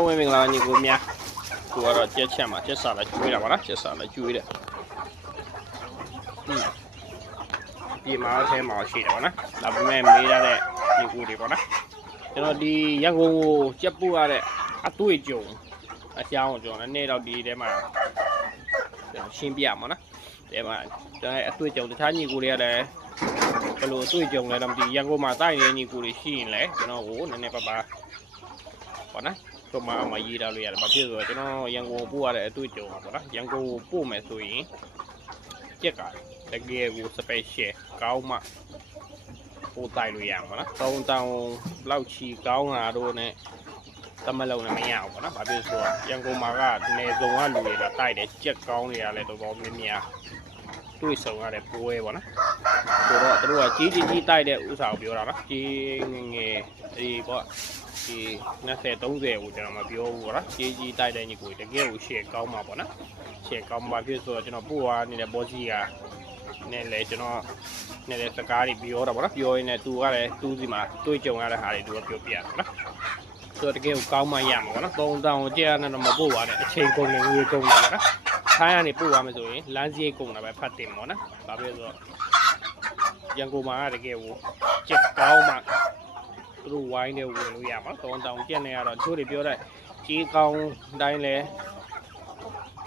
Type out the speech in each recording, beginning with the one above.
လုံးဝမင်္ဂလာညီကိုများကိုကတော့ကြက်ချက်မှာကြက်စားလာကျွေးတာပါနော်ကြက်စားလာကျွေးတယ်อืมဒီမှာအထဲမှာရှိတယ်ပါနော်ဒါပေမဲ့မေးရတဲ့ညီကိုတွေပါနော်ကျွန်တော်ဒီရန်ကုန်ကိုကြက်ပို့ရတဲ့အတွေ့အကြုံအကြောင်းကိုကျွန်တော်လည်းနေ့တော့ဒီထဲမှာကျွန်တော်ရှင်းပြမှာနော်ဒီမှာကျွန်တော်အတွေ့အကြုံတခြားညီကိုတွေကလည်းဘယ်လိုအတွေ့အကြုံလဲတော့မသိရန်ကုန်မှာတိုက်နေတဲ့ညီကိုတွေရှိရင်လည်းကျွန်တော်ကိုနည်းနည်းပါးပါးပေါ့နော် တော့မှအောင်မရေးထားလို့ရတယ်ဘာဖြစ်လို့လဲကျွန်တော်ရန်ကုန်ပို့ရတဲ့အတွေ့အကြုံပါပေါ့နော်ရန်ကုန်ကိုပို့မယ်ဆိုရင်ကြက်ကတကယ်ကို special ကောင်းမှပို့တိုက်လို့ရမှာနော်တောင်းတောင်းလောက်ချီကောင်းတာတို့ ਨੇ တမလုံးနဲ့မရဘူးပေါ့နော်ဘာဖြစ်လို့ဆိုတော့ရန်ကုန်မှာကနေစုံကလူတွေလာတိုက်တယ်ကြက်ကောင်းတွေကလည်းတော်တော်များများတွေ့ဆုံရတဲ့ပွဲပေါ့နော်ဆိုတော့သူတို့ကကြီးကြီးကြီးတိုက်တဲ့ဥစ္စာကိုပြောတာနော်ကြီးငယ်ငယ်ဒီပေါ့ ဒီ20 30ကိုကျွန်တော်မပြောဘူးပေါ့နော်ကြီးကြီးတိုက်တဲ့ညီကိုတကယ်ကိုရှေ့ကောင်းမှာပေါ့နော်ရှေ့ကောင်းမှာဖြစ်ဆိုတော့ကျွန်တော်ပို့သွားနေတဲ့ဘောကြီးကနဲ့လေကျွန်တော်နဲ့လေစကားတွေပြောတာပေါ့နော်ပြောရင်းနဲ့သူကလည်းသူ့စီမှာတွေးကြုံရတဲ့ဟာတွေသူကပြောပြတာပေါ့နော်ဆိုတော့တကယ်ကိုကောင်းမှရမှာပေါ့နော်သုံးတောင်ကိုကြက်ရနဲ့တော့မပို့ပါနဲ့အချိန်ကုန်နေငွေကုန်နေပေါ့နော်ခိုင်းရနေပို့ပါမယ်ဆိုရင်လမ်းစရိတ်ကုန်တာပဲဖတ်တင်ပေါ့နော်ဒါပြည့်ဆိုတော့ရန်ကုန်မှာကတကယ်ကိုကြက်ကောင်းမှ သူတို့ဝိုင်းနေဝင်လို့ရမှာတောင်းတောင်းကြက်နေရတော့သူတို့တွေပြောတဲ့ကြီးကောင်းတိုင်းလဲ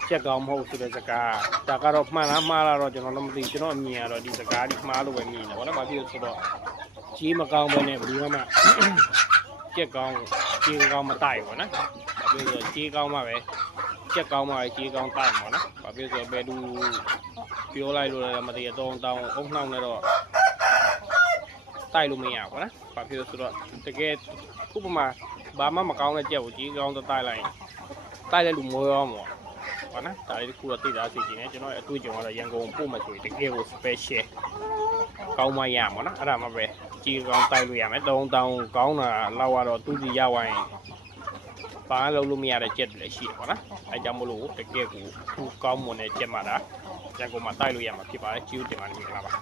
ချက်ကောင်းမဟုတ်ဆိုတဲ့စကားဒါကတော့မှန်လားမှားလားတော့ကျွန်တော်လည်းမသိကျွန်တော်အမြင်ကတော့ဒီစကားဒီမှားလို့ပဲမြင်တယ်ဗောနော်ဘာဖြစ်လို့ဆိုတော့ကြီးမကောင်းဘဲနဲ့ဘယ်သူမှချက်ကောင်းကြီးကောင်းမတိုက်ဘူးဗောနော်ဘာဖြစ်လို့ဆိုကြီးကောင်းမှပဲချက်ကောင်းမှပဲကြီးကောင်းတိုက်မှာဗောနော်ဘာဖြစ်လို့ဆိုတော့ဘယ်သူပြောလိုက်လို့လည်းမသိတော့တောင်းတောင်းအုံနှောင်းနေတော့ တိုက်လို့မရဘူးနော်။ဘာဖြစ်လို့ဆိုတော့တကယ်ဥပမာဘာမှမကောင်းတဲ့ကြက်ကိုကြီးကောင်းတော့တိုက်လိုက်ရင်တိုက်တဲ့လူမွေးရောမှာဘာနော်ဒါလေးတစ်ခုတော့သိတာသိချင်တယ်ကျွန်တော်ရဲ့အတွေ့အကြုံကတော့ရန်ကုန်ပို့မှဆိုရင်တကယ်ကို special ကောင်းမှရမှာနော်အဲ့ဒါမှပဲကြီးကောင်းတိုက်လို့ရမယ်တုံးတောင်ကောင်းတာလောက်ကတော့သူစီရဝိုင်းဘာလို့လို့မရတဲ့ကြက်တွေလည်းရှိတယ်ပေါ့နော်အဲကြောင့်မလို့တကယ်ကိုသူကောင်းမွန်တဲ့ကြက်မှတာရန်ကုန်မှာတိုက်လို့ရမှာဖြစ်ပါတယ်ကြီးဦးတင်ပါနေမင်္ဂလာပါ